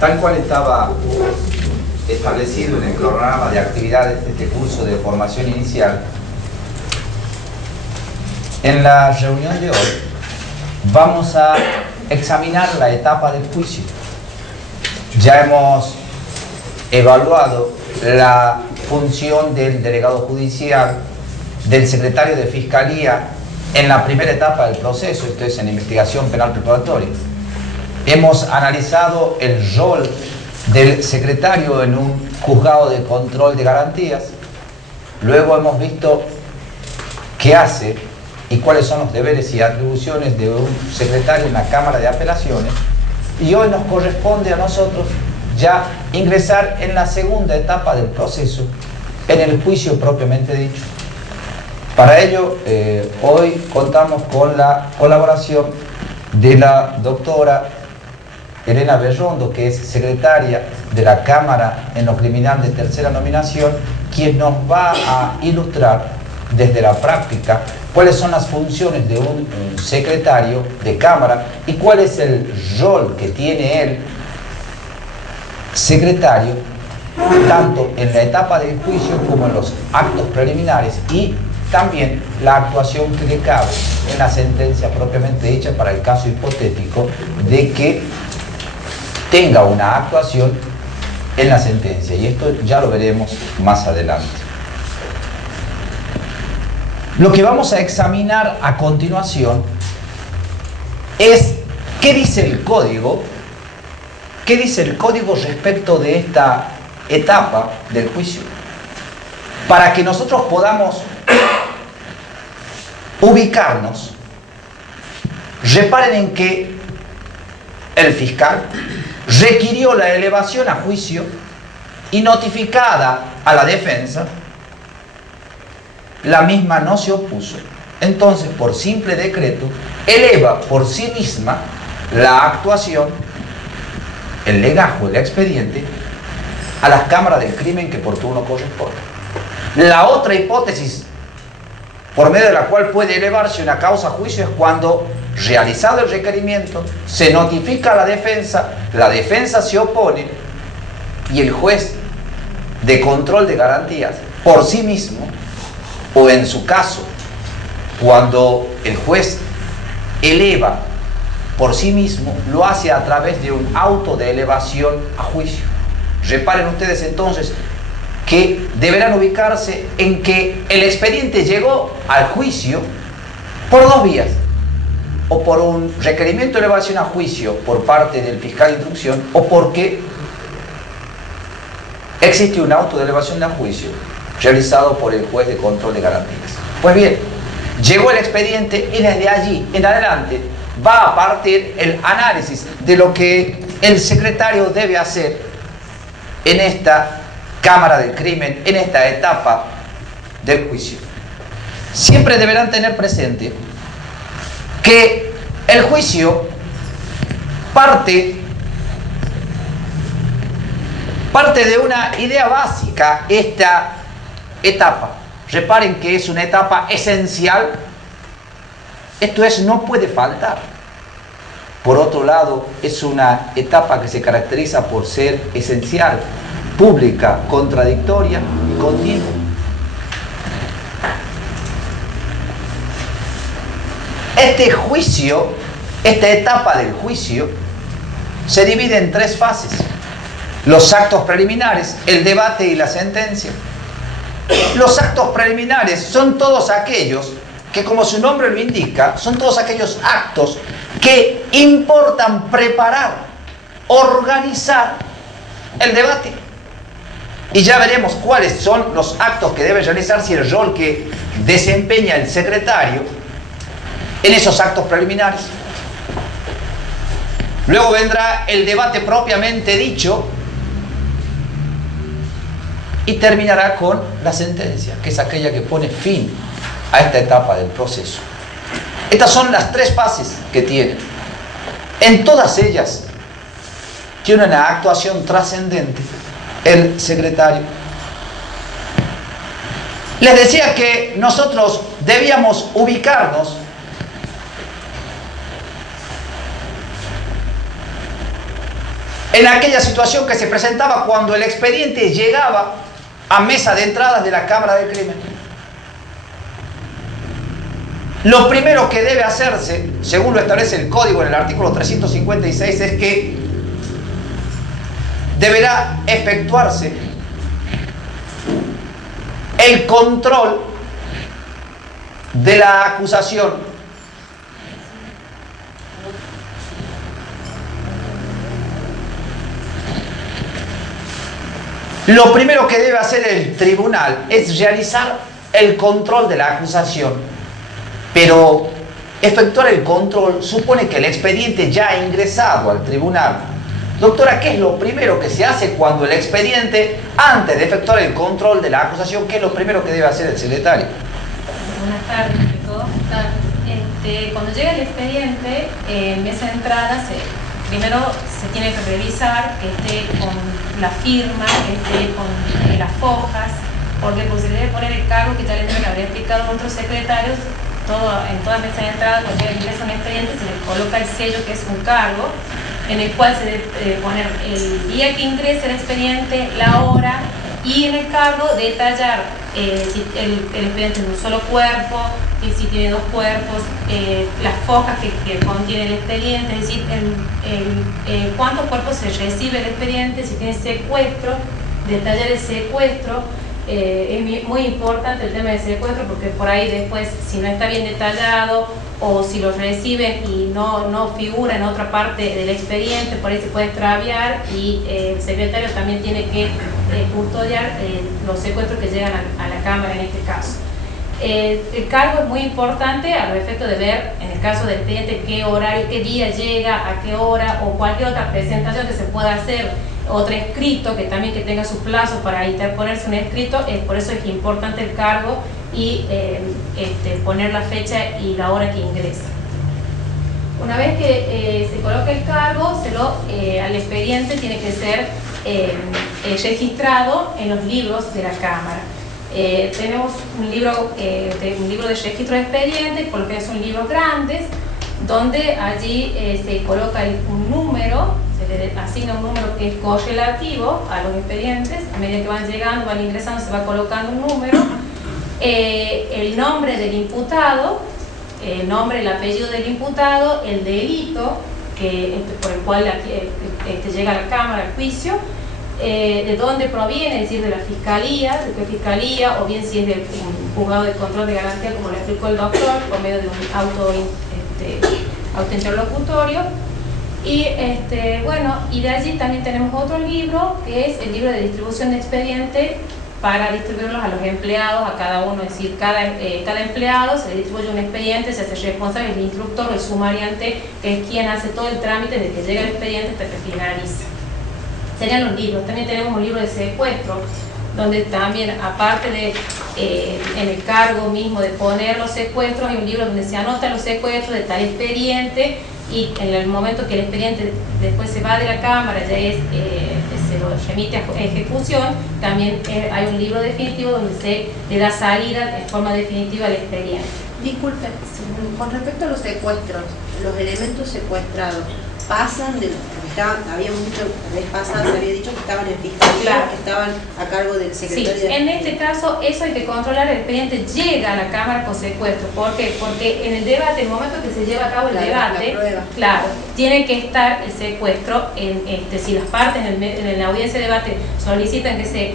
Tal cual estaba establecido en el cronograma de actividades de este curso de formación inicial, en la reunión de hoy vamos a examinar la etapa del juicio. Ya hemos evaluado la función del delegado judicial, del secretario de Fiscalía en la primera etapa del proceso, esto es en investigación penal preparatoria. Hemos analizado el rol del secretario en un juzgado de control de garantías. Luego hemos visto qué hace y cuáles son los deberes y atribuciones de un secretario en la Cámara de Apelaciones. Y hoy nos corresponde a nosotros ya ingresar en la segunda etapa del proceso, en el juicio propiamente dicho. Para ello, hoy contamos con la colaboración de la doctora Elena Berrondo, que es secretaria de la Cámara en lo criminal de tercera nominación, quien nos va a ilustrar desde la práctica cuáles son las funciones de un secretario de Cámara y cuál es el rol que tiene el secretario tanto en la etapa del juicio como en los actos preliminares y también la actuación que le cabe en la sentencia propiamente dicha para el caso hipotético de que tenga una actuación en la sentencia, y esto ya lo veremos más adelante. Lo que vamos a examinar a continuación es qué dice el código, respecto de esta etapa del juicio, para que nosotros podamos ubicarnos. Reparen en que el fiscal requirió la elevación a juicio y notificada a la defensa, la misma no se opuso. Entonces, por simple decreto, eleva por sí misma la actuación, el legajo, el expediente, a las cámaras del crimen que por turno corresponde. La otra hipótesis por medio de la cual puede elevarse una causa a juicio es cuando, realizado el requerimiento, se notifica a la defensa se opone y el juez de control de garantías por sí mismo, o en su caso, cuando el juez eleva por sí mismo, lo hace a través de un auto de elevación a juicio. Reparen ustedes entonces que deberán ubicarse en que el expediente llegó al juicio por dos vías: o por un requerimiento de elevación a juicio por parte del fiscal de instrucción, o porque existe un auto de elevación a juicio realizado por el juez de control de garantías. Pues bien, llegó el expediente y desde allí en adelante va a partir el análisis de lo que el secretario debe hacer en esta Cámara del Crimen, en esta etapa del juicio. Siempre deberán tener presente que el juicio parte de una idea básica, esta etapa. Reparen que es una etapa esencial. Esto es, no puede faltar. Por otro lado, es una etapa que se caracteriza por ser esencial, pública, contradictoria y continua. Este juicio, esta etapa del juicio, se divide en tres fases: los actos preliminares, el debate y la sentencia. Los actos preliminares son todos aquellos que, como su nombre lo indica, son todos aquellos actos que importan preparar, organizar el debate. Y ya veremos cuáles son los actos que debe realizarse y el rol que desempeña el secretario en esos actos preliminares. Luego vendrá el debate propiamente dicho y terminará con la sentencia, que es aquella que pone fin a esta etapa del proceso. Estas son las tres fases que tiene. En todas ellas tiene una actuación trascendente el secretario. Les decía que nosotros debíamos ubicarnos en aquella situación que se presentaba cuando el expediente llegaba a mesa de entradas de la Cámara del Crimen. Lo primero que debe hacerse, según lo establece el Código en el artículo 356, es que deberá efectuarse el control de la acusación Lo primero que debe hacer el tribunal es realizar el control de la acusación, pero efectuar el control supone que el expediente ya ha ingresado al tribunal. Doctora, ¿qué es lo primero que se hace cuando el expediente, antes de efectuar el control de la acusación, qué es lo primero que debe hacer el secretario? Buenas tardes a todos. Cuando llega el expediente, en mesa de entrada, primero se tiene que revisar que esté con la firma, que esté con las hojas, porque se debe poner el cargo que ya les habría explicado a otros secretarios. En toda mesa de entrada, cuando ingresa un expediente, se le coloca el sello que es un cargo, en el cual se debe poner el día que ingrese el expediente, la hora, y en el cargo detallar si el expediente es de un solo cuerpo, y si tiene dos cuerpos, las hojas que contiene el expediente, es decir, cuántos cuerpos se recibe el expediente, si tiene secuestro, detallar el secuestro. Es muy importante el tema del secuestro, porque por ahí después, si no está bien detallado o si lo reciben y no figura en otra parte del expediente, por ahí se puede extraviar, y el secretario también tiene que custodiar los secuestros que llegan a la Cámara en este caso. El cargo es muy importante a los efectos de ver, en el caso del expediente, qué horario, qué día llega, a qué hora, o cualquier otra presentación que se pueda hacer, otro escrito que también que tenga su plazo para interponerse un escrito. Por eso es importante el cargo y poner la fecha y la hora que ingresa. Una vez que se coloca el cargo, al expediente tiene que ser registrado en los libros de la Cámara. Tenemos un libro de registro de expedientes, por lo que son libros grandes, donde allí se coloca un número, se le asigna un número que es correlativo a los expedientes. A medida que van llegando, van ingresando, se va colocando un número, el nombre del imputado, el nombre, el apellido del imputado, el delito por el cual llega a la Cámara, al juicio, de dónde proviene, es decir, de la fiscalía, de qué fiscalía, o bien si es del juzgado de control de garantía, como le explicó el doctor, por medio de un autointerlocutorio. Y y de allí también tenemos otro libro, que es el libro de distribución de expediente, para distribuirlos a los empleados, a cada uno, es decir, cada empleado se le distribuye un expediente, se hace responsable el instructor o el sumariante, que es quien hace todo el trámite desde que llega el expediente hasta que finaliza. Serían los libros. También tenemos un libro de secuestro, donde también, aparte de en el cargo mismo de poner los secuestros, hay un libro donde se anotan los secuestros de tal expediente, y en el momento que el expediente después se va de la Cámara, ya se lo remite a ejecución, también hay un libro definitivo donde se le da salida en forma definitiva al expediente. Disculpe, con respecto a los secuestros, los elementos secuestrados pasan del... Habíamos dicho, la vez pasada se había dicho que estaban en fiscalía, claro, que estaban a cargo del secretario. Sí, en este caso eso hay que controlar. El expediente llega a la Cámara con secuestro. ¿Por qué? Porque en el debate, en el momento que se lleva a cabo el debate, claro, tiene que estar el secuestro. Si las partes en la audiencia de debate solicitan que se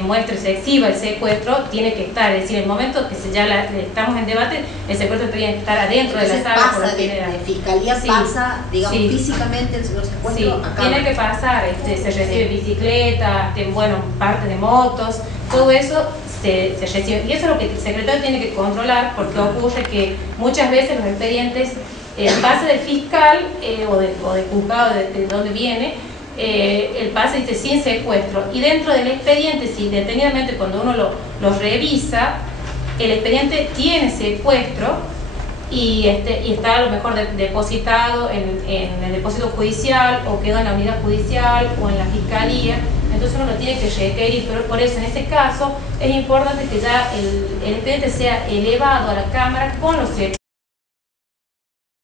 muestre, se exhiba el secuestro, tiene que estar. Es decir, en el momento que estamos en debate, el secuestro tiene que estar adentro de la sala. Pasa de fiscalía, sí, pasa, digamos, sí, físicamente el secuestro, sí, acá. Tiene que pasar, se recibe bicicletas, parte de motos, todo eso se recibe. Y eso es lo que el secretario tiene que controlar, porque ocurre que muchas veces los expedientes, el pase del fiscal o del juzgado de donde viene, el pase dice sin secuestro, y dentro del expediente, si detenidamente cuando uno lo revisa, el expediente tiene secuestro, y está a lo mejor depositado en el depósito judicial, o quedó en la unidad judicial o en la fiscalía. Entonces uno lo tiene que requerir, pero por eso en este caso es importante que ya el expediente sea elevado a la Cámara con los